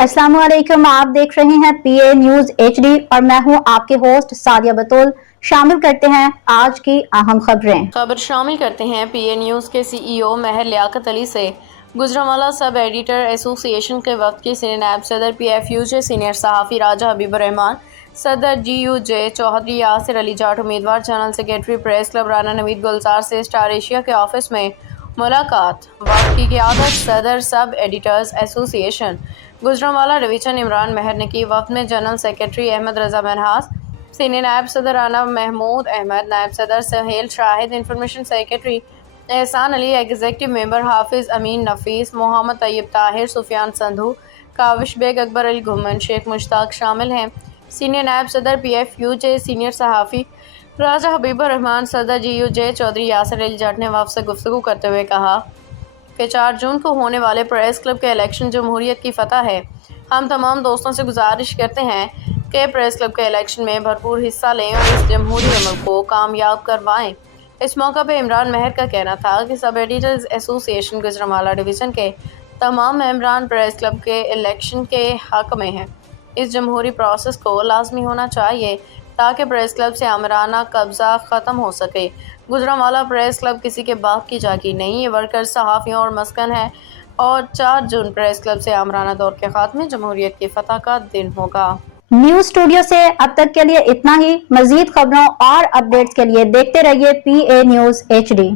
अस्सलाम वालेकुम, आप देख रहे हैं पीए न्यूज एचडी और मैं हूं आपके होस्ट सादिया बतूल। शामिल करते हैं आज की अहम खबर शामिल करते हैं पीए न्यूज के सीईओ महर लियाकत अली से। गुजरांवाला सब एडिटर एसोसिएशन के वक्त के सीनियर नायब सदर पीएफयूजे सीनियर सहाफ़ी राजा हबीबुर रहमान, सदर जीयूजे चौधरी यासिर अली जाट, उम्मीदवार general secretary press club Rana Naveed Gulzar से स्टार एशिया के ऑफिस में मुलाकात। वक्त की क़यादत सदर sub editors association Gujranwala division Imran Mahar ने की। वक्त में general secretary Ahmad Raza Manhas, senior नायब सदर राना महमूद अहमद, नायब सदर सहेल शाहिद, इंफॉर्मेशन सेक्रेटरी एहसान अली, एग्जीक्यूटिव मेंबर हाफिज अमीन नफीस, मोहम्मद तैयब ताहिर, सुफियान संधू, काविश बेग, अकबर अली घुमन, शेख मुश्ताक शामिल हैं। सीनियर नायब सदर पीएफयूजे सीनियर सहाफ़ी राजा हबीबुर रहमान, सदर जीयूजे चौधरी यासिर अली जाट ने वफ़द से गुफ्तगू करते हुए कहा कि 4 जून को होने वाले प्रेस क्लब के इलेक्शन जमहूरियत की फतह है। हम तमाम दोस्तों से गुजारिश करते हैं कि प्रेस क्लब के इलेक्शन में भरपूर हिस्सा लें और इस जमहूरी अमल को कामयाब करवाएं। इस मौका पर इमरान महर का कहना था कि सब एडिटर्स एसोसिएशन गुजरांवाला डिवीज़न के तमाम मेंबरान प्रेस क्लब के इलेक्शन के हक़ में हैं। इस जमहूरी प्रोसेस को लाजमी होना चाहिए ताकि प्रेस क्लब से आमराना कब्ज़ा ख़त्म हो सके। गुजरांवाला प्रेस क्लब किसी के बाप की जागीर नहीं, ये वर्कर्स, सहाफ़ियों और मस्कन है और 4 जून प्रेस क्लब से आमराना दौर के खात्मे जमहूरियत की फतह का दिन होगा। न्यूज स्टूडियो से अब तक के लिए इतना ही। मजीद खबरों और अपडेट्स के लिए देखते रहिए पीए न्यूज एचडी।